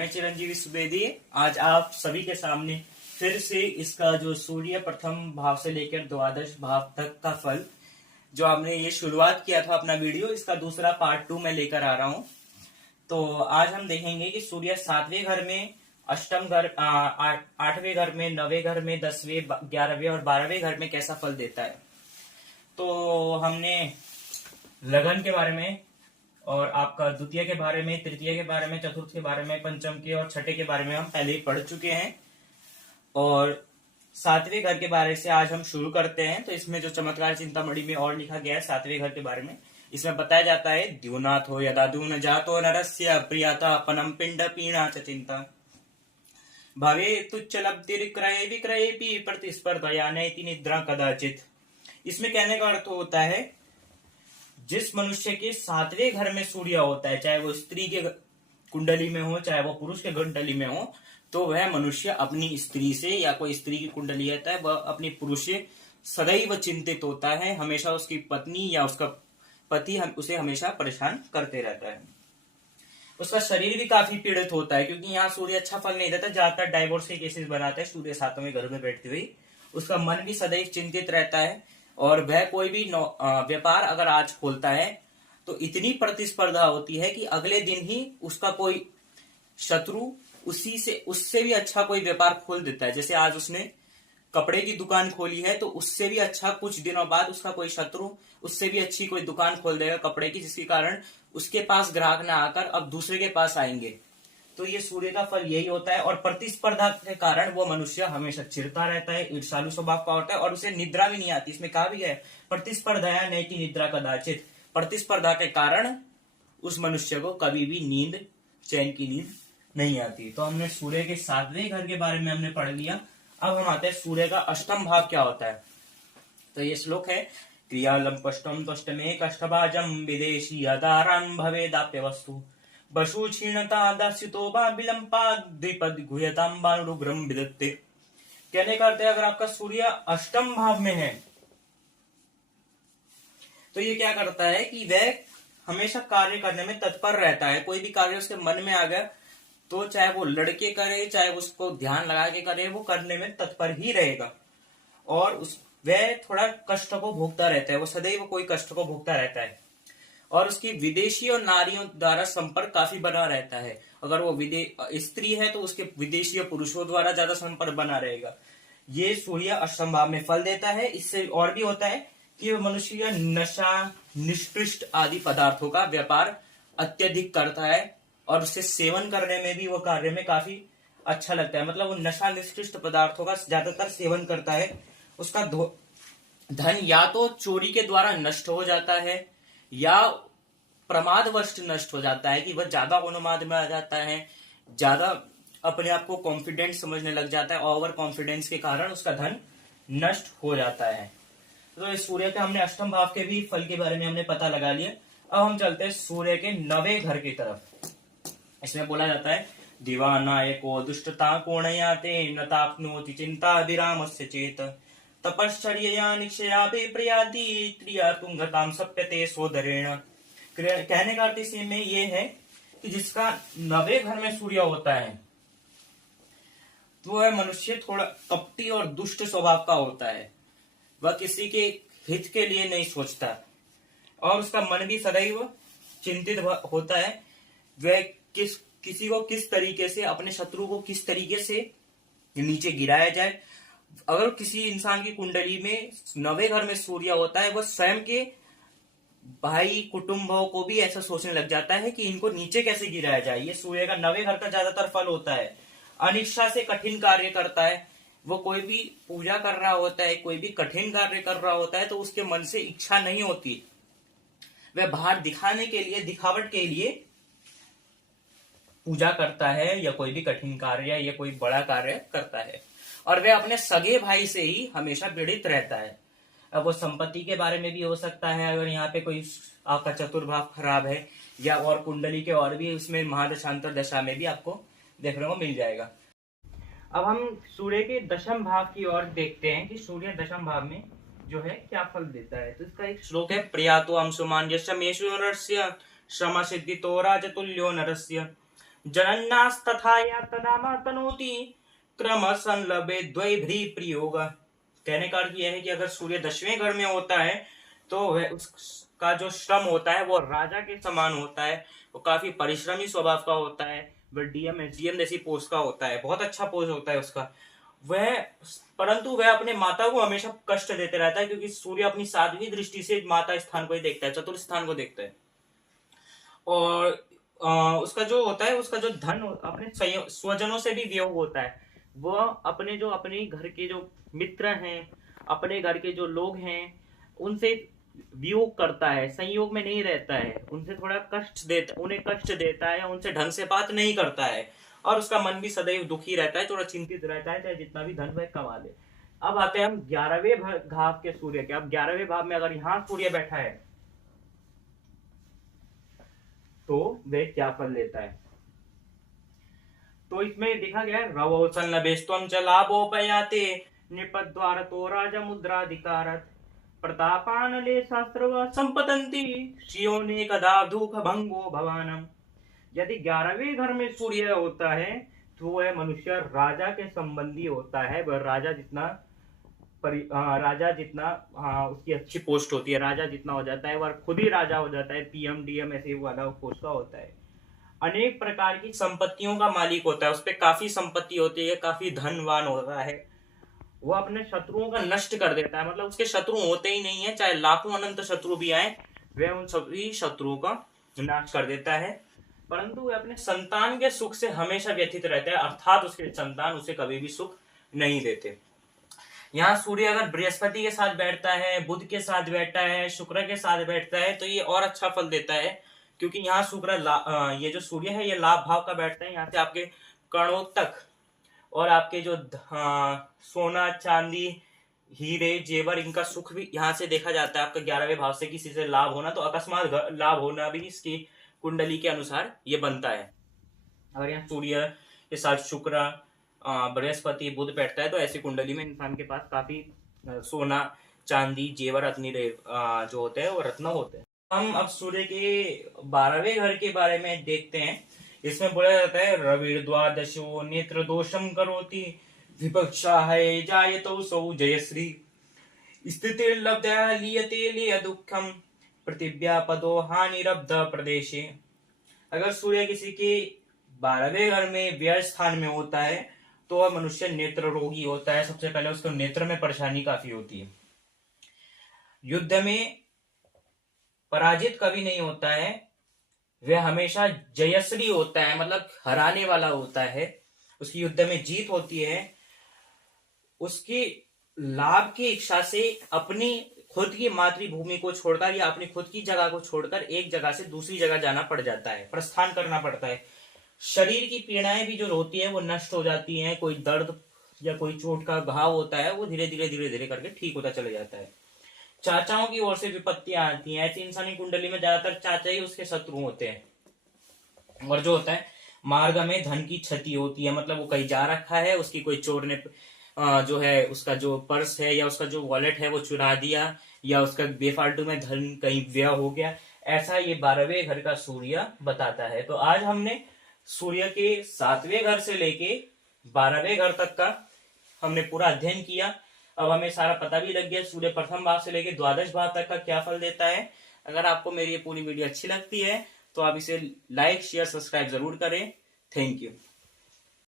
मैं चिरंजीवी सुवेदी आज आप सभी के सामने फिर से इसका जो सूर्य प्रथम भाव से लेकर द्वादश भाव तक का फल जो हमने ये शुरुआत किया था अपना वीडियो, इसका दूसरा पार्ट 2 में लेकर आ रहा हूं। तो आज हम देखेंगे कि सूर्य 7वें घर में, अष्टम घर, 8वें घर में, 9वें घर में, 10वें, 11वें और 12वें घर में कैसा फल देता है। तो हमने लगन के बारे में और आपका द्वितीय के बारे में, तृतीय के बारे में, चतुर्थ के बारे में, पंचम के और छठे के बारे में हम पहले ही पढ़ चुके हैं। और 7वें घर के बारे से आज हम शुरू करते हैं। तो इसमें जो चमत्कार चिंतामणि में और लिखा गया है 7वें घर के बारे में, इसमें बताया जाता है द्युनाथो यदा द्युन जातो नरस्य प्रियता पनम पिंड पीणा च चिंता भवे तुच्छ लब्धि क्रय विक्रय प्रतिस्पर्धया नैति निद्रा कदाचित। इसमें कहने का अर्थ होता है जिस मनुष्य के 7वें घर में सूर्य होता है, चाहे वो स्त्री के कुंडली में हो चाहे वो पुरुष के कुंडली में हो, तो वह मनुष्य अपनी स्त्री से, या कोई स्त्री की कुंडली रहता है, वह अपनी पुरुष से सदैव चिंतित होता है। हमेशा उसकी पत्नी या उसका पति उसे हमेशा परेशान करते रहता है। उसका शरीर भी काफी पीड़ित होता है, क्योंकि यहाँ सूर्य अच्छा फल नहीं देता, ज्यादातर डाइवोर्स के केसेस बनाता है सूर्य 7वें घर में बैठते हुए। उसका मन भी सदैव चिंतित रहता है और वह कोई भी व्यापार अगर आज खोलता है तो इतनी प्रतिस्पर्धा होती है कि अगले दिन ही उसका कोई शत्रु उससे भी अच्छा कोई व्यापार खोल देता है। जैसे आज उसने कपड़े की दुकान खोली है, तो उससे भी अच्छा कुछ दिनों बाद उसका कोई शत्रु उससे भी अच्छी कोई दुकान खोल देगा कपड़े की, जिसके कारण उसके पास ग्राहक ना आकर अब दूसरे के पास आएंगे। तो ये सूर्य का फल यही होता है। और प्रतिस्पर्धा के कारण वो मनुष्य हमेशा चिढ़ता रहता है, ईर्ष्यालु स्वभाव का होता है और उसे निद्रा भी नहीं आती। इसमें कहा भी है प्रतिस्पर्धा नैति निद्रा कदाचित। प्रतिस्पर्धा के कारण उस मनुष्य को कभी भी नींद, चैन की नींद नहीं आती। तो हमने सूर्य के 7वें घर के बारे में हमने पढ़ लिया। अब हम आते हैं सूर्य का अष्टम भाव क्या होता है। तो ये श्लोक है क्रियालम पष्टम त्वष्टमे कष्टभाजम विदेशी अदारान भवेदाप्य वस्तु बशु क्षीणता दास्यतो वा विलंपाद्विपद गुह्यताम बानुग्रम विदत्ते। कहने का अर्थ है अगर आपका सूर्य अष्टम भाव में है तो ये क्या करता है कि वह हमेशा कार्य करने में तत्पर रहता है। कोई भी कार्य उसके मन में आ गया तो चाहे वो लड़के करे चाहे उसको ध्यान लगा के करे, वो करने में तत्पर ही रहेगा। और वह थोड़ा कष्ट को भोगता रहता है, वो सदैव कोई कष्ट को भोगता रहता है। और उसकी विदेशी और नारियों द्वारा संपर्क काफी बना रहता है। अगर वो स्त्री है तो उसके विदेशी और पुरुषों द्वारा ज्यादा संपर्क बना रहेगा। ये सूर्य अष्टम भाव में फल देता है। इससे और भी होता है कि वह मनुष्य नशा, निष्कृष्ट आदि पदार्थों का व्यापार अत्यधिक करता है और उससे सेवन करने में भी वो कार्य में काफी अच्छा लगता है। मतलब वो नशा, निष्कृष्ट पदार्थों का ज्यादातर सेवन करता है। उसका धन या तो चोरी के द्वारा नष्ट हो जाता है या प्रमादवश नष्ट हो जाता है, कि वह ज्यादा उन्माद में आ जाता है, ज्यादा अपने आप को कॉन्फिडेंट समझने लग जाता है। ओवर कॉन्फिडेंस के कारण उसका धन नष्ट हो जाता है। तो इस सूर्य के हमने अष्टम भाव के भी फल के बारे में हमने पता लगा लिया। अब हम चलते हैं सूर्य के 9वें घर की तरफ। इसमें बोला जाता है दिवानायको दुष्टता कोणयाते न ताप्नोति चिंता विरामस्य चेत तपश्चर्यया निक्षयापि प्रयाति त्रिया तुंगताम सप्यते सोदरेण। कहने का अर्थ इसमें ये है कि जिसका 9वें घर में सूर्य होता है तो वह मनुष्य थोड़ा कपटी और दुष्ट स्वभाव का होता है। वह किसी के हित के लिए नहीं सोचता और उसका मन भी सदैव चिंतित होता है। वह किसी को किस तरीके से, अपने शत्रु को किस तरीके से नीचे गिराया जाए। अगर किसी इंसान की कुंडली में 9वें घर में सूर्य होता है, वह स्वयं के भाई कुटुंबों को भी ऐसा सोचने लग जाता है कि इनको नीचे कैसे गिराया जाए। ये सूर्य का 9वें घर का ज्यादातर फल होता है। अनिच्छा से कठिन कार्य करता है। वो कोई भी पूजा कर रहा होता है, कोई भी कठिन कार्य कर रहा होता है तो उसके मन से इच्छा नहीं होती। वह बाहर दिखाने के लिए, दिखावट के लिए पूजा करता है या कोई भी कठिन कार्य या कोई बड़ा कार्य करता है। और वह अपने सगे भाई से ही हमेशा पीड़ित रहता है। अब वो संपत्ति के बारे में भी हो सकता है, अगर यहाँ पे कोई आपका चतुर्भाव खराब है, या और कुंडली के और भी उसमें महादशांतर दशा में भी आपको देखने को मिल जाएगा। अब हम सूर्य के दशम भाव की ओर देखते हैं कि सूर्य दशम भाव में जो है क्या फल देता है। तो इसका एक श्लोक है प्रियातो अंशुमान यशमेषु नरस्य श्रम सिद्धितो राजतुल्यो नरस्य जनन्नास्तथा यातनामा तनोति क्रम संलभे द्वैभ्री प्रयोग। कहने का अर्थ यह है कि अगर सूर्य 10वें घर में होता है तो वह उसका जो श्रम होता है वो राजा के समान होता है, वो काफी परिश्रमी स्वभाव का होता है, वह डीएम एसडीएम जैसी पोस्ट का होता है, बहुत अच्छा पोस्ट होता है उसका वह। परंतु वह अपने माता को हमेशा कष्ट देते रहता है, क्योंकि सूर्य अपनी 7वीं दृष्टि से माता स्थान को ही देखता है, चतुर्थ स्थान को देखता है। और उसका जो होता है, उसका जो धन अपने स्वजनों से भी वियोग होता है। वह अपने घर के जो मित्र हैं, अपने घर के जो लोग हैं, उनसे वियोग करता है, संयोग में नहीं रहता है, उनसे थोड़ा उन्हें कष्ट देता है, उनसे ढंग से बात नहीं करता है, और उसका मन भी सदैव दुखी रहता है, थोड़ा चिंतित रहता है, चाहे जितना भी धन वह कमा ले। अब आते हैं हम 11वें भाव के सूर्य के। अब 11वें भाव में अगर यहाँ सूर्य बैठा है तो वह क्या फल लेता है। तो इसमें देखा गया रवो सन्नभेस्त्वं च लाभोपयाते निपद्वार तो राजा मुद्राधिकारत प्रतापानले शास्त्र संपतंती शियो ने कदा दुख भंगो भवानम। यदि 11वें घर में सूर्य होता है तो वह मनुष्य राजा के संबंधी होता है, वह राजा जितना उसकी अच्छी पोस्ट होती है, राजा जितना हो जाता है, वह खुद ही राजा हो जाता है, पीएम डीएम ऐसे वाला पोस्ट का होता है। अनेक प्रकार की संपत्तियों का मालिक होता है, उस पर काफी संपत्ति होती है, काफी धनवान होता है। वो अपने शत्रुओं का नष्ट कर देता है, मतलब उसके शत्रु होते ही नहीं है, चाहे लाखों अनंत शत्रु भी आए वह उन सभी शत्रुओं का नाश कर देता है। परंतु वह अपने संतान के सुख से हमेशा व्यथित रहता है, अर्थात उसके संतान उसे कभी भी सुख नहीं देते। यहाँ सूर्य अगर बृहस्पति के साथ बैठता है, बुध के साथ बैठता है, शुक्र के साथ बैठता है तो ये और अच्छा फल देता है, क्योंकि यहाँ ये जो सूर्य है ये लाभ भाव का बैठता है। यहाँ से आपके कणों तक और आपके जो सोना चांदी हीरे जेवर इनका सुख भी यहाँ से देखा जाता है। आपका 11वें भाव से किसी से लाभ होना तो अकस्मात लाभ होना भी इसकी कुंडली के अनुसार ये बनता है। अगर यहाँ सूर्य के साथ शुक्र बृहस्पति बुध बैठता है तो ऐसी कुंडली में इंसान के पास काफी सोना चांदी जेवर रत्नी जो होते हैं वो रत्न होते हैं। हम अब सूर्य के 12वें घर के बारे में देखते हैं। इसमें बोला जाता है रविर्द्वादशो नेत्र दोषम करोति विपक्षा है जायतो सौ जयश्री स्थितिर्लब्ध्या लीयते लेय दुःखम प्रतिव्या पदो हानिरब्ध प्रदेशे। अगर सूर्य किसी के 12वें घर में व्यय स्थान में होता है तो वह मनुष्य नेत्र रोगी होता है। सबसे पहले उसको नेत्र में परेशानी काफी होती है। युद्ध में पराजित कभी नहीं होता है, वह हमेशा जयश्री होता है, मतलब हराने वाला होता है, उसकी युद्ध में जीत होती है। उसकी लाभ की इच्छा से अपनी खुद की मातृभूमि को छोड़कर या अपनी खुद की जगह को छोड़कर एक जगह से दूसरी जगह जाना पड़ जाता है, प्रस्थान करना पड़ता है। शरीर की पीड़ाएं भी जो होती है वो नष्ट हो जाती हैं। कोई दर्द या कोई चोट का घाव होता है वो धीरे धीरे करके ठीक होता चला जाता है। चाचाओं की ओर से विपत्तियां आती हैं। ऐसी इंसानी कुंडली में ज्यादातर चाचा ही उसके शत्रु होते हैं। और जो होता है मार्ग में धन की क्षति होती है, मतलब वो कहीं जा रखा है, उसकी कोई चोर ने जो है उसका जो पर्स है या उसका जो वॉलेट है वो चुरा दिया, या उसका बेफालतू में धन कहीं व्यय हो गया, ऐसा ये 12वें घर का सूर्य बताता है। तो आज हमने सूर्य के 7वें घर से लेके 12वें घर तक का हमने पूरा अध्ययन किया। अब हमें सारा पता भी लग गया सूर्य प्रथम भाव से लेके द्वादश भाव तक का क्या फल देता है। अगर आपको मेरी ये पूरी वीडियो अच्छी लगती है तो आप इसे लाइक शेयर सब्सक्राइब जरूर करें। Thank you.